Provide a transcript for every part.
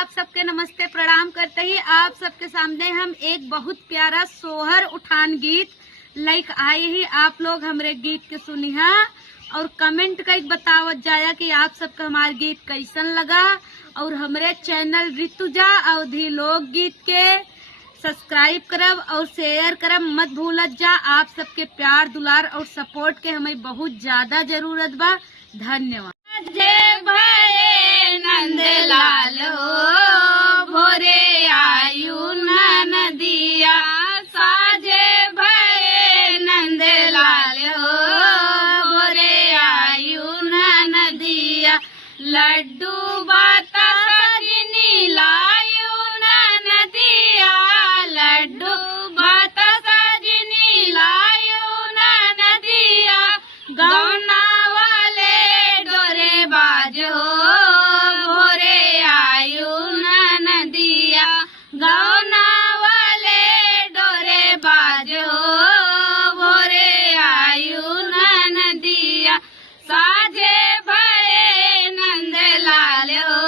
आप सबके नमस्ते प्रणाम करते ही आप सबके सामने हम एक बहुत प्यारा सोहर उठान गीत लाइक आए ही। आप लोग हमारे गीत के सुनिहा और कमेंट कर बतावत जाया कि आप सबका हमारा गीत कैसन लगा। और हमारे चैनल ऋतुजा अवधि लोक गीत के सब्सक्राइब करब और शेयर करब मत भूलत जा। आप सबके प्यार दुलार और सपोर्ट के हमें बहुत ज्यादा जरूरत बा। धन्यवाद। जय भये नंदलाल हो भोरे आयु नदिया साजे भये नंदलाल हो भोरे आयु नदिया लड्डू बाता सजनी लायु नदिया लड्डू बाता सजनी लायु नदिया गौना वाले डोरे बाज हो भोरे आयु नदिया गौना वाले डोरे बाज हो भोरे आयु नदिया साजे भये नंदलाल हो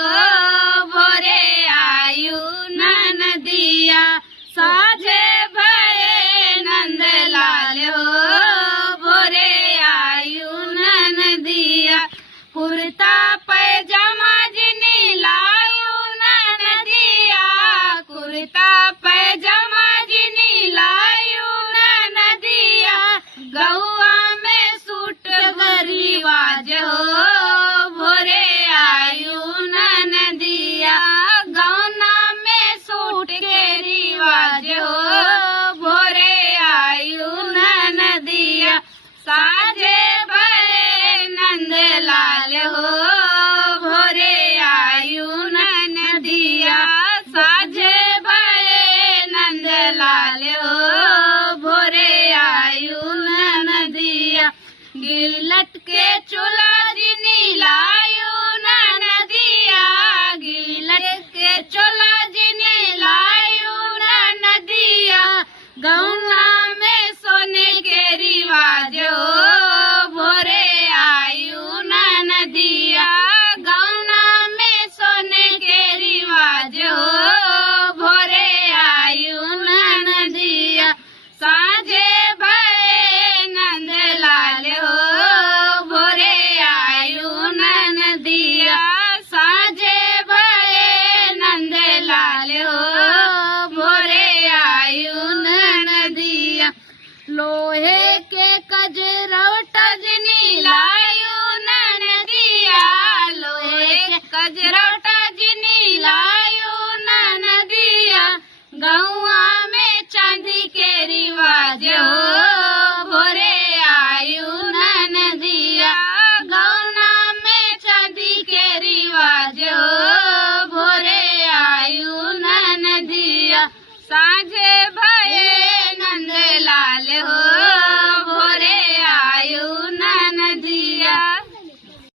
भोरे आयु नदिया साजे भये नंदलाल हो भोरे आयु नदिया कुर्ता पैजामा जिनी लायु नदिया कुर्ता पैजामा जिनी लायु नदिया गौआ में सूट रिवाज हो भोरे आयु नदिया गौना में सूट के रिवाज हो भोरे आयु नदिया साजे भये नंदलाल हो भोरे आयु नदिया साजे भये नंदलाल हो भोरे आयु नदिया गिलट के चूल्हा जिनी लायु नदिया गिलट के चूल्हा जिनी लायु नदिया गौ